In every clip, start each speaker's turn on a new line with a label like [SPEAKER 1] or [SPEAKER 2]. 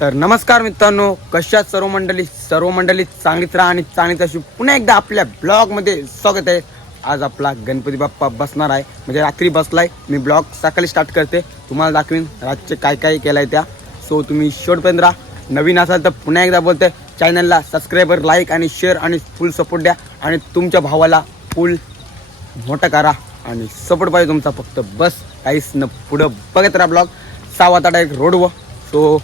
[SPEAKER 1] तर नमस्कार मित्रांनो कशा सर्व मंडळी सर्व मंडळी चांगलीच राहा आणि चांगलीच अशी पुन्हा एकदा आपल्या ब्लॉगमध्ये स्वागत आहे. आज आपला गणपती बाप्पा बसणार आहे. म्हणजे रात्री बसलाय. मी ब्लॉग सकाळी स्टार्ट करते. तुम्हाला दाखवीन रातचे काय काय केलं आहे त्या. सो तुम्ही शेवटपर्यंत राहा. नवीन असाल तर पुन्हा एकदा बोलते. चॅनलला सबस्क्राईबर लाईक आणि शेअर आणि फुल सपोर्ट द्या. आणि तुमच्या भावाला फुल मोठं करा आणि सपोर्ट पाहिजे तुमचा. फक्त बस. काहीच न पुढं बघत राहा ब्लॉग सहा वाजता डायरेक्ट रोडवर सो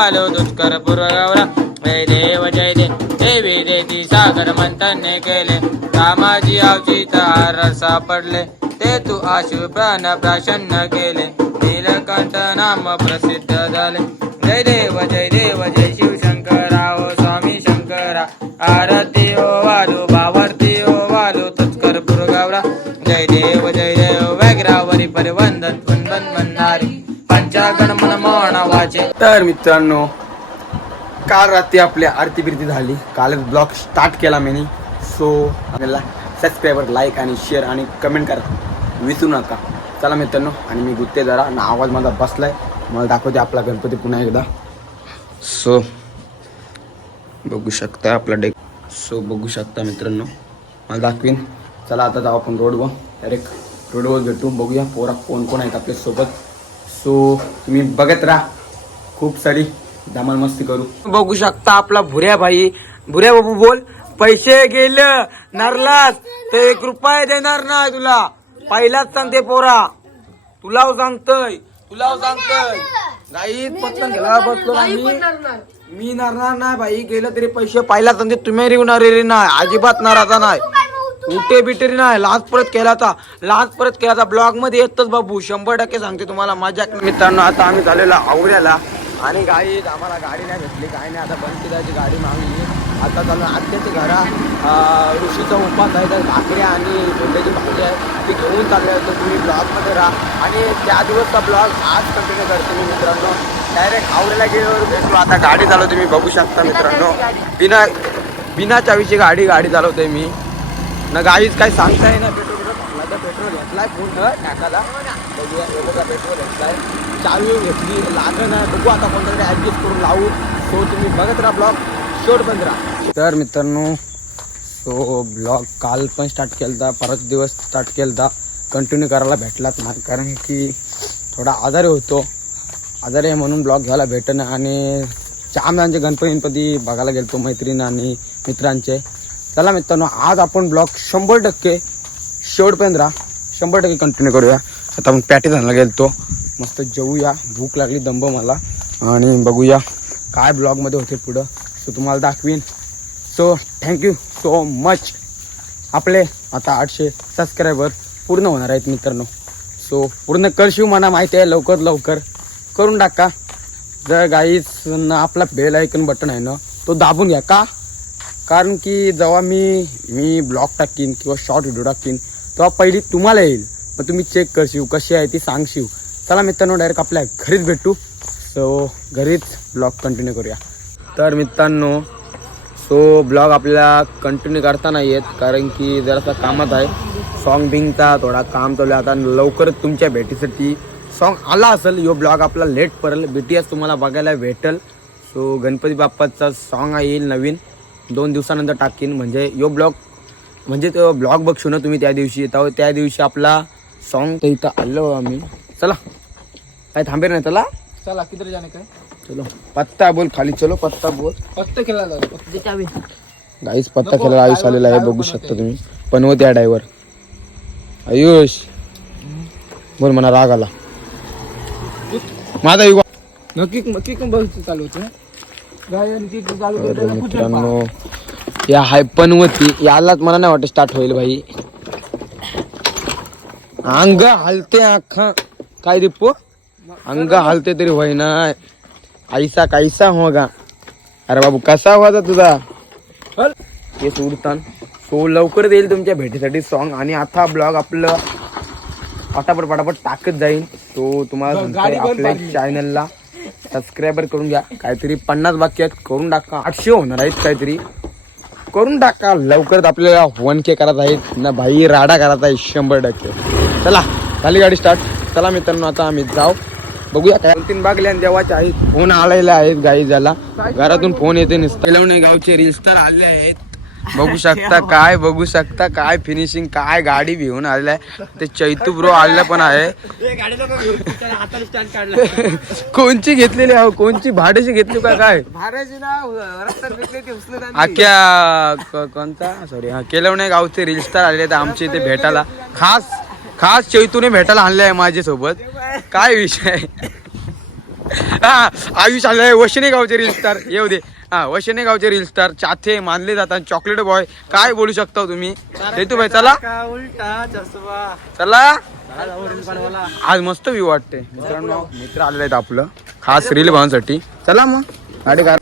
[SPEAKER 2] आलो दुष्कर पुरवरा. जय देव जय दे देवी देती सागर मंथने केले. रामाजी आवची तार सापडले ते तू आशु प्राण प्रसन्न केले. नीलकंठ नाम प्रसिद्ध झाले. जय देव जय देव जय शिव शंकरा ओ स्वामी शंकरा. आरती ओ वालू भावारती ओ वालू तुचकर पुरगावरा. जय देव जय देव वैग्रावरी परिवंदन पुनबन म्हणणारी पंचागण
[SPEAKER 1] तर मित्रांनो काल रात्री आपल्या आरती बिरती झाली. कालच ब्लॉग स्टार्ट केला मी सो आपल्याला सबस्क्राईबर लाईक आणि शेअर आणि कमेंट करा. विसरू नका. चला मित्रांनो आणि मी गुत्ते जरा आणि आवाज माझा बसलाय. मला दाखवते आपला गणपती पुन्हा एकदा. सो बघू शकता आपला डेक सो बघू शकता मित्रांनो. मला दाखवीन. चला आता जाऊ आपण रोडवर डायरेक्ट रोडवर भेटू. बघूया पोरा कोण कोण आहेत आपल्यासोबत सो तुम्ही बघत राहा. खूप सारी धमाल मस्ती करू. बघू शकता आपला भुऱ्या भाई. भुऱ्या बाबू बोल. पैसे गेले. नरलास. तर एक रुपया देणार नाही तुला. पहिलाच सांगते पोरा. तुला सांगतय. तुला सांगतय. गाई पटकन घ्यायला बसलो आम्ही. मी नारणार नाही भाई. गेलं तरी पैसे. पहिला सांगते तुम्ही रिवणार रे नाही. अजिबात नाराजा नाही. उठे बिटेरी नाही लाच परत केला होता लाच परत केला होता ब्लॉगमध्ये येतच बाबू. शंभर टक्के सांगते तुम्हाला. माझ्या मित्रांनो आता आम्ही झालेलो आवड्याला आणि गाडी आम्हाला गाडी नाही भेटली. काही नाही. आता बंद गाडी मागली. आता चालू आत्याची घरा. ऋषीचा उपास आहे. तर भाकऱ्या आणि भेंड्याची भाजी आहे. ती घेऊन चालले तर तुम्ही ब्लॉगमध्ये राहा. आणि त्या दिवसचा ब्लॉग आज कंटिन्यू करतो मी मित्रांनो. डायरेक्ट आवऱ्याला गेल्यावर भेटलो. आता गाडी चालवते मी. बघू शकता मित्रांनो. बिना बिना चावीची गाडी गाडी चालवते मी. ना गाडीच काय सांगताय ना पेट्रोल घेतला तर पेट्रोल घेतलाय पूर्ण टाकाला बघूया बघा पेट्रोल घेतलाय. चालू घेतली लागण आहे बघू आता कोणतरी ॲडजस्ट करून लावू. सो तुम्ही बघत राहा ब्लॉग. शेवट बंद राहा. तर मित्रांनो सो ब्लॉग काल पण स्टार्ट केला परत दिवस स्टार्ट केला कंटिन्यू करायला भेटलाच नाही कारण की थोडा आजारी होतो. आजारी आहे म्हणून ब्लॉग घ्यायला भेटणं आणि चामदांचे म्हणजे गणपती गणपती बघायला गेलतो मैत्रीण आणि मित्रांचे. चला मित्रांनो आज आपण ब्लॉग शंभर टक्के शेवटपर्यंत राहा. शंभर टक्के कंटिन्यू करूया. आता आपण पॅटी गेलो गेलतो. मस्त जेवूया. भूक लागली दंब मला. आणि बघूया काय ब्लॉगमध्ये होते पुढं. सो तुम्हाला दाखवीन. सो थँक्यू सो मच आपले आता आठशे सबस्क्रायबर पूर्ण होणार आहेत मित्रांनो. सो पूर्ण करशिव मला माहिती आहे लवकर लवकर. करून टाका. जर गाईच आपला बेल ऐकून बटन आहे ना तो दाबून घ्या. का? कारण की जेव्हा मी मी ब्लॉग टाकीन किंवा शॉर्ट व्हिडिओ टाकीन तेव्हा पहिली तुम्हाला येईल. मग तुम्ही चेक करशील कशी आहे ती सांगशील. चला मित्रांनो डायरेक्ट आपल्या घरीच भेटू. सो घरीच ब्लॉग कंटिन्यू करूया. तर मित्रांनो सो ब्लॉग आपल्याला कंटिन्यू करता नाही येत कारण की जरासा कामात आहे. सॉन्ग बिंगचा थोडा काम चालू आहे. आता लवकरच तुमच्या भेटीसाठी सॉन्ग आला असेल यो ब्लॉग आपला लेट पडेल. बी टी एस तुम्हाला बघायला भेटेल. सो गणपती बाप्पाचा सॉन्ग येईल नवीन. दोन दिवसानंतर टाकीन म्हणजे यो ब्लॉग म्हणजे तो ब्लॉग बघशो ना तुम्ही त्या दिवशी. तेव्हा त्या दिवशी आपला सॉन्ग तर इथं आलो आम्ही. चला. काय थांबे नाही चला.
[SPEAKER 2] चला किधर जाने का
[SPEAKER 1] चलो. पत्ता बोल खाली चलो पत्ता बोल.
[SPEAKER 2] फक्त केला
[SPEAKER 1] गाईच पत्ता खेळायला आयुष आलेला आहे बघू शकता तुम्ही. पनवते या ड्रायव्हर आयुष. बोल म्हणा राग आला. माझा युवा
[SPEAKER 2] नक्की नक्की बघ चालू होतं.
[SPEAKER 1] तर मित्रांनो या हाय पनवती यालाच मला नाही वाटत स्टार्ट होईल भाई. अंग हलते अख्खा काय दिप्पो अंग हलते तरी होय ना ऐसा कैसा होगा. अरे बाबू कसा होता तुझा? हे सोडतान सो लवकर देईल तुमच्या भेटीसाठी सॉन्ग आणि आता ब्लॉग आपलं. पटापट पटापट टाकत जाईल तो तुम्हाला आपल्या चॅनलला सबस्क्रायबर करून घ्या. काहीतरी पन्नास बाकी आहेत करून टाका. आठशे होणार आहेत काहीतरी. करून टाका. लवकरच आपल्याला वन के करत आहेत. ना भाई राडा करत आहे शंभर टक्के. चला झाली गाडी स्टार्ट चला मित्रांनो आता आम्ही जाऊ. बघूया काय. दोन तीन बागल्या देवाचे आहेत. फोन आलेले आहेत गाई झाला घरातून फोन येते नुसतं. गावचे रील आले आहेत. बघू शकता काय बघू शकता काय फिनिशिंग काय गाडी घेऊन आलेलं आहे. ते चैतू ब्रो आलेलं पण आहे. कोणची घेतलेली आहे? कोणची? भाड्याची घेतली का काय? आख्या क- कोणता? सॉरी हा केलवणे गावचे रील स्टार आले आहेत आमच्या इथे भेटायला. खास खास चैतूने भेटायला आणले आहे माझ्यासोबत. काय विषय? हा आयुष आले आहे वशिने गावचे रील स्टार येऊ दे. हा वशिने गावचे रील स्टार चाथे मानले जातात. चॉकलेट बॉय काय बोलू शकता हो तुम्ही? चैतू भाई चला. चला. आज मस्त व्ह्यू वाटते. मित्रांनो मित्र आलेले आहेत आपलं. खास रील बनवण्यासाठी. चला मग. गाडी कार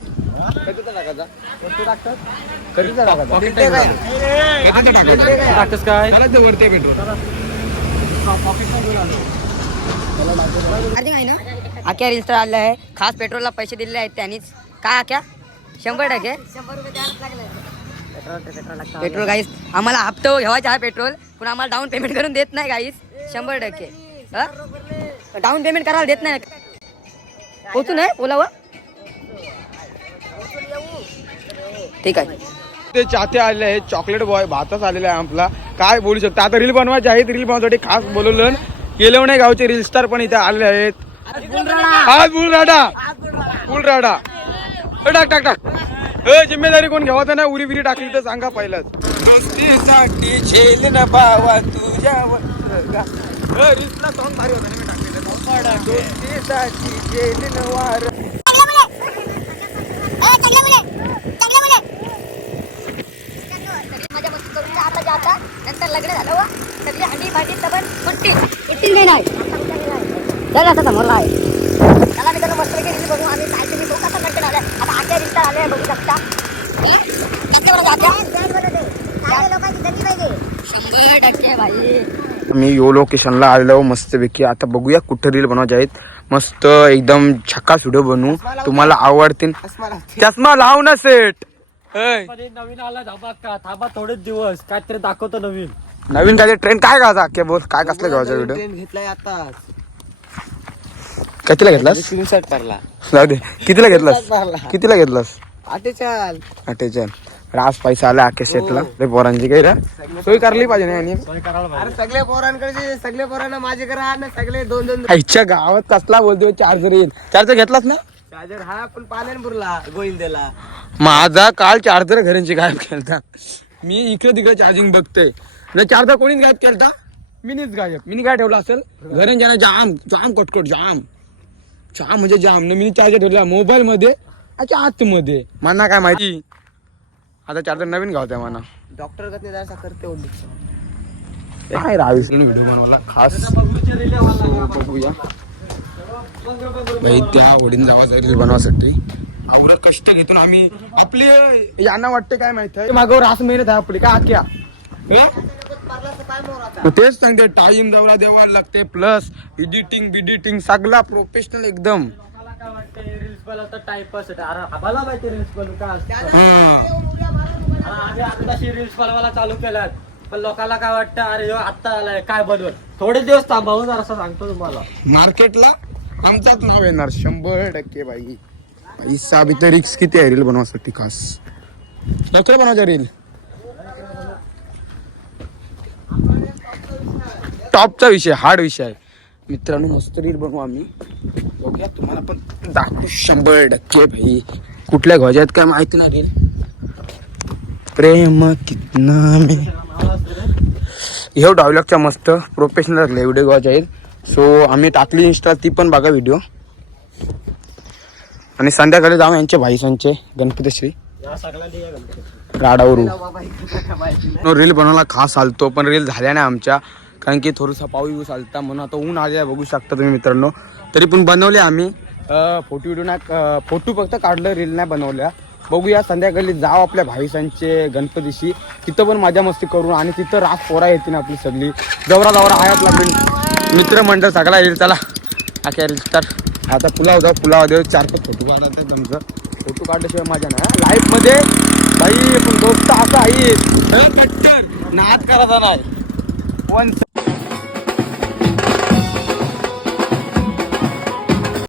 [SPEAKER 2] काय?
[SPEAKER 3] आख्या रील्स आले आहे. खास पेट्रोलला पैसे दिलेले आहेत त्यांनीच. काय आख्या? शंभर टक्के? पेट्रोल गाईस आम्हाला हप्ता घ्यावायचा आहे पेट्रोल पण आम्हाला डाऊन पेमेंट करून देत नाही गाईस शंभर टक्के. डाऊन पेमेंट करायला देत नाही. पोचू नाही ओलावर ठीक आहे.
[SPEAKER 1] ते चाहते आलेले आहेत चॉकलेट बॉय भातच आलेला आहे आपला काय बोलू शकतो आता रील बनवायचे आहेत रील बनवण्यासाठी खास बोलवलं. केलवणे गावचे रील स्टार पण इथे आलेले आहेत. आज बुल राडा बुल राडा ए, टाक टाक टाक ए जिम्मेदारी कोण घ्यावा ना उरी बिरी टाकली तर सांगा पहिलाच दोस्तीसाठी झेल न बावा तुझ्यावर रील्सला सॉन्ग भारी होता ना मी टाकलेलं दोस्तीसाठी झेल न वार
[SPEAKER 3] नंतर लग्न झालं व सगळी हंडी भांडी सबन सुट्टी सुट्टी नाही समोरला आहे त्याला मी त्याला मस्त रील बघू आम्ही काय तुम्ही लोक आता कंटेंट आले आता आले बघू शकता. शंभर टक्के भाई
[SPEAKER 1] मी यो लोकेशनला आलेलो मस्तपैकी. आता बघूया कुठं रील बनवायचे आहेत. मस्त एकदम छक्कास व्हिडिओ बनवू. तुम्हाला आवडतील. चष्मा लाव ना सेट
[SPEAKER 2] नवीन आला धाबा का? थांबा थोडेच दिवस. काहीतरी दाखवतो नवीन.
[SPEAKER 1] नवीन काय ट्रेंड काय का काय बोल काय कसलं घ्यायचा व्हिडिओ
[SPEAKER 2] घेतलाय आता.
[SPEAKER 1] कितीला घेतलास? जाऊ दे. कितीला घेतलास? कितीला घेतलास?
[SPEAKER 2] आटे चाल
[SPEAKER 1] अठ्ठेचाळ रास पैसा आला आखे सेटला रे पोरांची काही सोय करली पाहिजे ना यांनी.
[SPEAKER 2] अरे सगळ्या पोरांकडे सगळ्या पोरांना माझे करा ना सगळे दोन दोन
[SPEAKER 1] आईच्या गावात कसला बोलतोय चार्जर येईल. चार्जर घेतलास ना?
[SPEAKER 2] चार्जर हा पण पालनपूरला गोविंदेला
[SPEAKER 1] माझा काल चार्जर घरांची गायब केलता. मी इकडे तिकडे चार्जिंग बघतोय. ना चार्जर कोणीच गायब केलता? मीनीच गायब. मिनी काय ठेवला असेल? घरांच्या ना जाम जाम कटकट जाम. जाम म्हणजे जाम. न मी चार्जर ठेवला. मोबाईल मध्ये अच्छा आतमध्ये. मला काय माहिती? आता चार्जर नवीन गावतोय मला
[SPEAKER 2] डॉक्टर कधी जसा करते
[SPEAKER 1] काय व्हिडिओ बनवला खास. So, बघूया. भाई त्या वडील जावाचा रील बनवासाठी आवडत कष्ट घेतून आम्ही. आपली यांना वाटते काय माहीत आहे? मागं रास मेहनत आहे आपली. काय आख्या हे? मग तेच सांगते टाइम जावला देवा लागते. प्लस एडिटिंग बिडिटिंग सगळा प्रोफेशनल एकदम.
[SPEAKER 2] रील्स बनवता टाइमपास आम्हाला माहिती रील्स बनवू का आम्ही आत्ताशी रील्स बनवायला चालू केल्यात पण लोकांना काय वाटतं? अरे ह्यो आत्ता आलाय. काय बनवत थोडे दिवस थांबावून जरा असं सांगतो तुम्हाला.
[SPEAKER 1] मार्केटला आमचाच नाव येणार. शंभर टक्के बाई. पैसा बी तर रिक्स किती आहे रील बनवासाठी खास? लवकर बनवायचा रील. टॉपचा विषय हार्ड विषय आहे. मित्रांनो मस्त रील बनवू आम्ही. तुम्हाला पण दाखवू शंभर टक्के भाई. कुठल्या आहेत काय माहिती नाही प्रेम कितना मे ह्यो डायलॉगच्या मस्त प्रोफेशनल व्हिडिओ घ्यायचे आहेत. सो आम्ही टाकली इंस्टा ती पण बघा व्हिडिओ आणि संध्याकाळी जाऊ यांचे भाईसांचे गणपतीश्री. गाडावरून रील बनवला खास आलतो पण रील झाल्या नाही आमच्या. कारण की थोडासा पाऊस येऊ चालता म्हणून आता ऊन आले बघू शकता तुम्ही मित्रांनो. तरी पण बनवले आम्ही. फोटो विडिओ नाही फोटो फक्त काढलं रील नाही बनवल्या. बघूया संध्याकाळी जाऊ आपल्या भाईसांचे गणपतीशी. तिथं पण मजा मस्ती करू आणि तिथं रास पोरा येतील आपली सगळी. जवरा जवरा आहे आपला मित्रमंडळ सगळा येईल त्याला अखेर तर. आता पुलाव जाऊ पुलाव देऊ. चार ते फोटो काढत तुमचं. फोटो काढल्याशिवाय मजा नाही लाईफमध्ये भाई पण दोस्त असा आहे. नाच करायचा नाही. पण